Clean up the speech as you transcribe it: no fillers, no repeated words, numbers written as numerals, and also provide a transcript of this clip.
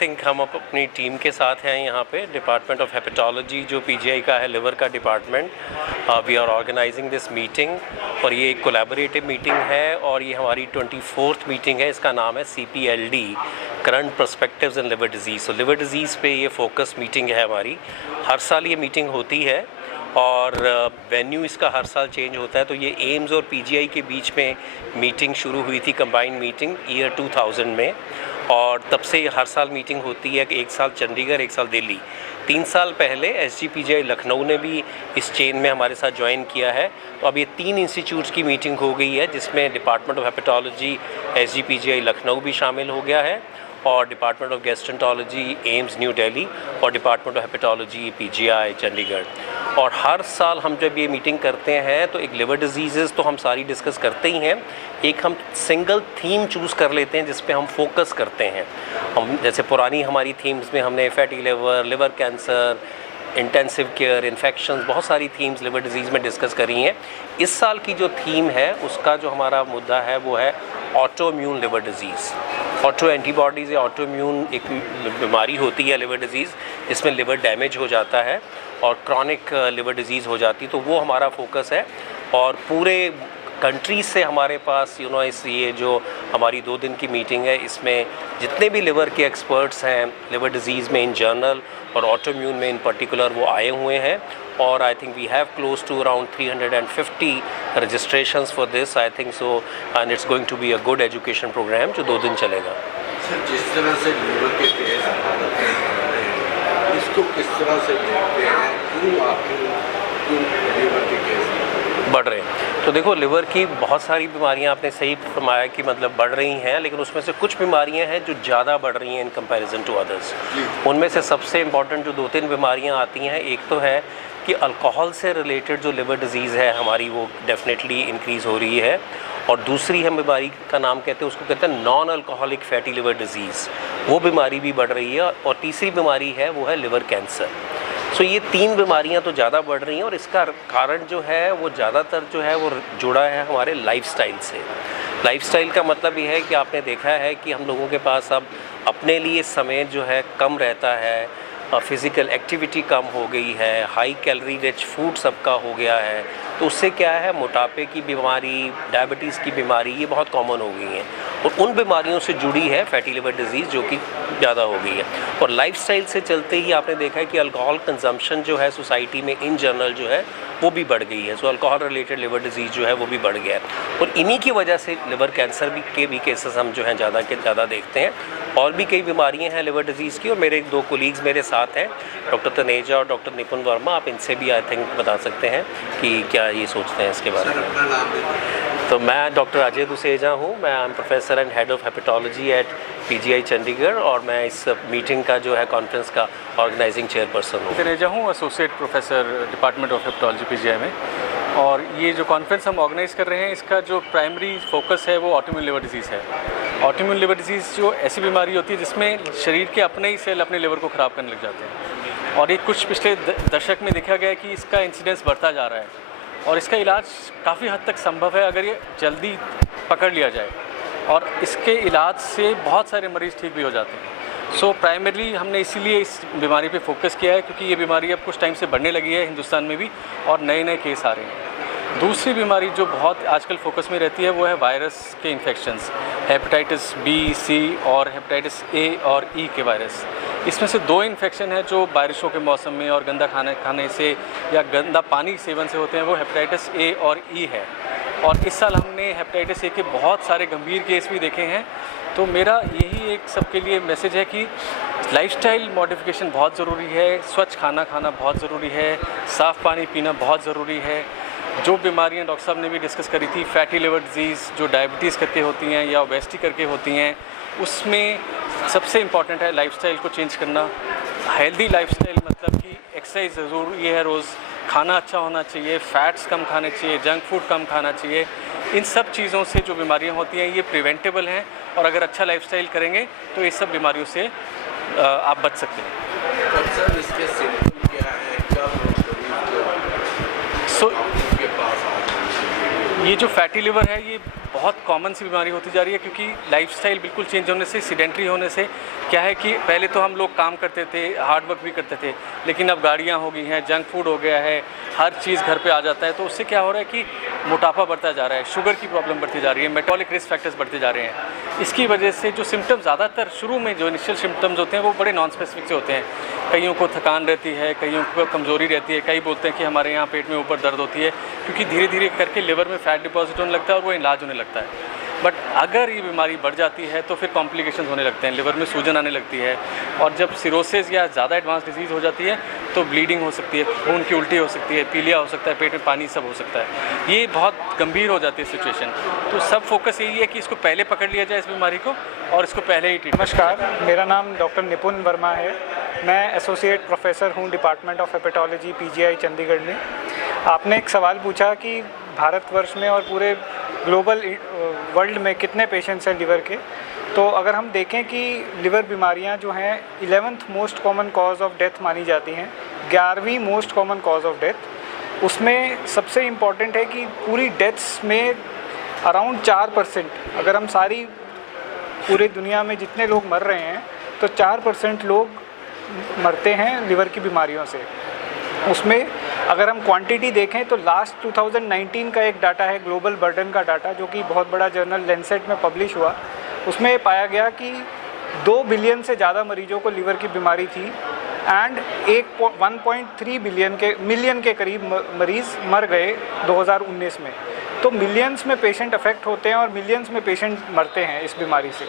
Think हम अपनी team के साथ हैं यहाँ पे, डिपार्टमेंट ऑफ हेपेटोलॉजी जो पीजीआई का है, लिवर का department. We are organising this meeting और ये एक कोलैबोरेटिव मीटिंग है और ये हमारी 24th मीटिंग है। इसका नाम है CPLD, current perspectives in liver disease. So liver disease पे ये फोकस मीटिंग है हमारी। हर साल ये मीटिंग होती है और वेन्यू इसका हर साल चेंज होता है। तो ये एम्स और पीजीआई के बीच में मीटिंग शुरू हुई थी, कंबाइंड मीटिंग ईयर 2000 में, और तब से हर साल मीटिंग होती है। एक साल चंडीगढ़, एक साल दिल्ली। 3 साल पहले SGPGI लखनऊ ने भी इस चेन में हमारे साथ ज्वाइन किया है। तो अब ये 3 इंस्टीट्यूट्स की मीटिंग हो गई है, जिसमें department of hepatology SGPGI Lucknow भी शामिल हो गया है और department of gastroenterology AIIMS New Delhi और department of hepatology PGI Chandigarh. और हर साल हम जब ये मीटिंग करते हैं तो एक लिवर डिजीज़ तो हम सारी डिस्कस करते ही हैं, एक हम सिंगल थीम चूज़ कर लेते हैं जिस पे हम फोकस करते हैं। हम जैसे पुरानी हमारी थीम्स में हमने fatty liver, liver cancer, intensive care, infections, बहुत सारी थीम्स लिवर डिजीज़ में डिस्कस करी हैं। इस साल की जो थीम है उसका जो हमारा मुद्दा है वो है auto immune liver disease. Auto antibodies या ऑटो इम्यून एक बीमारी होती है लिवर डिजीज़, जिसमें लिवर डैमेज हो जाता है और क्रॉनिक लिवर डिजीज़ हो जाती है। तो वो हमारा फोकस है और पूरे कंट्री से हमारे पास इस ये जो हमारी 2 दिन की मीटिंग है, इसमें जितने भी लिवर के एक्सपर्ट्स हैं लिवर डिजीज़ में इन जनरल और ऑटो इम्यून में इन पर्टिकुलर, वो आए हुए हैं। और I think we have close to around 350 registrations for this, I think so, and it's going to be a good education programme जो 2 दिन चलेगा। सर, जिस तरह से लिवर के केस इसको किस तरह से देखते हैं, क्यों लिवर के केस बढ़ रहे हैं? तो देखो, लिवर की बहुत सारी बीमारियां, आपने सही फरमाया कि मतलब बढ़ रही हैं, लेकिन उसमें से कुछ बीमारियां हैं जो ज़्यादा बढ़ रही हैं इन कंपैरिजन टू अदर्स। उनमें से सबसे इम्पॉर्टेंट जो 2-3 बीमारियां आती हैं, एक तो है कि अल्कोहल से रिलेटेड जो लिवर डिजीज़ है हमारी, वो डेफिनेटली इंक्रीज़ हो रही है। और दूसरी हम बीमारी का नाम कहते हैं, उसको कहते हैं non alcoholic fatty liver disease, वो बीमारी भी बढ़ रही है। और तीसरी बीमारी है वो है लिवर कैंसर। सो ये 3 बीमारियां तो ज़्यादा बढ़ रही हैं और इसका कारण जो है वो ज़्यादातर जो है वो जुड़ा है हमारे लाइफस्टाइल से। लाइफस्टाइल का मतलब ये है कि आपने देखा है कि हम लोगों के पास अब अपने लिए समय जो है कम रहता है, फिज़िकल एक्टिविटी कम हो गई है, हाई कैलोरी रिच फूड सबका हो गया है। तो उससे क्या है, मोटापे की बीमारी, डायबिटीज़ की बीमारी, ये बहुत कॉमन हो गई हैं और उन बीमारियों से जुड़ी है फैटी लिवर डिजीज़ जो कि ज़्यादा हो गई है। और लाइफस्टाइल से चलते ही आपने देखा है कि अल्कोहल कंजम्पशन जो है सोसाइटी में इन जनरल जो है वो भी बढ़ गई है। सो अल्कोहल रिलेटेड लिवर डिजीज़ जो है वो भी बढ़ गया है और इन्हीं की वजह से लिवर कैंसर के भी केसेस हम जो हैं ज़्यादा देखते हैं। और भी कई बीमारियां हैं लिवर डिजीज़ की और मेरे 2 कोलीग्स मेरे साथ हैं, डॉक्टर तनेजा और डॉक्टर निपुण वर्मा। आप इनसे भी आई थिंक बता सकते हैं कि क्या ये सोचते हैं इसके बारे में। तो मैं डॉक्टर अजय दुसेजा हूँ, मैं I am professor and head of hepatology at PGI Chandigarh और मैं इस मीटिंग का जो है कॉन्फ्रेंस का ऑर्गेनाइजिंग चेयरपर्सन हूँ। तनेजा हूँ, associate professor department of hepatology PGI में। और ये जो कॉन्फ्रेंस हम ऑर्गेनाइज़ कर रहे हैं, इसका जो प्राइमरी फोकस है वो ऑटोइम्यून लिवर डिजीज़ है। ऑटोइम्यून लिवर डिजीज़ जो ऐसी बीमारी होती है जिसमें शरीर के अपने ही सेल अपने लिवर को ख़राब करने लग जाते हैं और ये कुछ पिछले दशक में देखा गया है कि इसका इंसिडेंस बढ़ता जा रहा है और इसका इलाज काफ़ी हद तक संभव है अगर ये जल्दी पकड़ लिया जाए और इसके इलाज से बहुत सारे मरीज़ ठीक भी हो जाते हैं। सो प्राइमरली हमने इसीलिए इस बीमारी पे फोकस किया है क्योंकि ये बीमारी अब कुछ टाइम से बढ़ने लगी है हिंदुस्तान में भी और नए केस आ रहे हैं। दूसरी बीमारी जो बहुत आजकल फोकस में रहती है वो है वायरस के इन्फेक्शंस, हेपेटाइटिस B, C और हेपेटाइटिस A और E के वायरस। इसमें से 2 इन्फेक्शन है जो बारिशों के मौसम में और गंदा खाने से या गंदा पानी सेवन से होते हैं, वो हेपेटाइटिस A और E है। और इस साल हमने हेपेटाइटिस A के बहुत सारे गंभीर केस भी देखे हैं। तो मेरा यही एक सबके लिए मैसेज है कि लाइफस्टाइल मॉडिफिकेशन बहुत ज़रूरी है, स्वच्छ खाना खाना बहुत ज़रूरी है, साफ़ पानी पीना बहुत ज़रूरी है। जो बीमारियां डॉक्टर साहब ने भी डिस्कस करी थी, फैटी लिवर डिजीज़ जो डायबिटीज़ करके होती हैं या ओबेसिटी करके होती हैं, उसमें सबसे इम्पॉर्टेंट है लाइफस्टाइल को चेंज करना। हेल्दी लाइफस्टाइल मतलब कि एक्सरसाइज ज़रूरी है, रोज़ खाना अच्छा होना चाहिए, फ़ैट्स कम खाने चाहिए, जंक फूड कम खाना चाहिए। इन सब चीज़ों से जो बीमारियां होती हैं ये प्रिवेंटेबल हैं और अगर अच्छा लाइफस्टाइल करेंगे तो ये सब बीमारियों से आप बच सकते हैं। सर, इसके सिम्टम क्या है, कब सो ये जो फैटी लिवर है ये बहुत कॉमन सी बीमारी होती जा रही है, क्योंकि लाइफस्टाइल बिल्कुल चेंज होने से, सीडेंट्री होने से क्या है कि पहले तो हम लोग काम करते थे, हार्ड वर्क भी करते थे, लेकिन अब गाड़ियाँ हो गई हैं, जंक फूड हो गया है, हर चीज़ घर पे आ जाता है, तो उससे क्या हो रहा है कि मोटापा बढ़ता जा रहा है, शुगर की प्रॉब्लम बढ़ती जा रही है, मेटाबॉलिक रिस्क फैक्टर्स बढ़ते जा रहे हैं। इसकी वजह से जो सिम्टम्स ज़्यादातर शुरू में जो इनिशियल सिम्टम्स होते हैं वो बड़े नॉन स्पेसिफिक से होते हैं। कईयों को थकान रहती है, कईयों को कमज़ोरी रहती है, कई बोलते हैं कि हमारे यहाँ पेट में ऊपर दर्द होती है, क्योंकि धीरे धीरे करके लिवर में फैट डिपॉजिट होने लगता है और वो इलाज होने लगता है। बट अगर ये बीमारी बढ़ जाती है तो फिर कॉम्प्लिकेशंस होने लगते हैं, लिवर में सूजन आने लगती है, और जब सिरोसिस या ज़्यादा एडवांस डिजीज़ हो जाती है तो ब्लीडिंग हो सकती है, खून की उल्टी हो सकती है, पीलिया हो सकता है, पेट में पानी सब हो सकता है। ये बहुत गंभीर हो जाती है सिचुएशन। तो सब फोकस यही है कि इसको पहले पकड़ लिया जाए इस बीमारी को, और इसको पहले ही ट्रीट। नमस्कार, मेरा नाम डॉक्टर निपुण वर्मा है। मैं एसोसिएट प्रोफेसर हूँ department of hepatology PGI Chandigarh में। आपने एक सवाल पूछा कि भारतवर्ष में और पूरे ग्लोबल वर्ल्ड में कितने पेशेंट्स हैं लिवर के। तो अगर हम देखें कि लिवर बीमारियां जो हैं 11th most common cause of death मानी जाती हैं, 11वीं most common cause of death. उसमें सबसे इम्पॉर्टेंट है कि पूरी डेथ्स में अराउंड 4%, अगर हम सारी पूरी दुनिया में जितने लोग मर रहे हैं तो 4% लोग मरते हैं लिवर की बीमारियों से। उसमें अगर हम क्वांटिटी देखें तो लास्ट 2019 का एक डाटा है, ग्लोबल बर्डन का डाटा, जो कि बहुत बड़ा जर्नल लैंसेट में पब्लिश हुआ। उसमें पाया गया कि 2 बिलियन से ज़्यादा मरीजों को लिवर की बीमारी थी एंड 1.3 मिलियन के करीब मरीज़ मर गए 2019 में। तो मिलियंस में पेशेंट अफेक्ट होते हैं और मिलियंस में पेशेंट मरते हैं इस बीमारी से।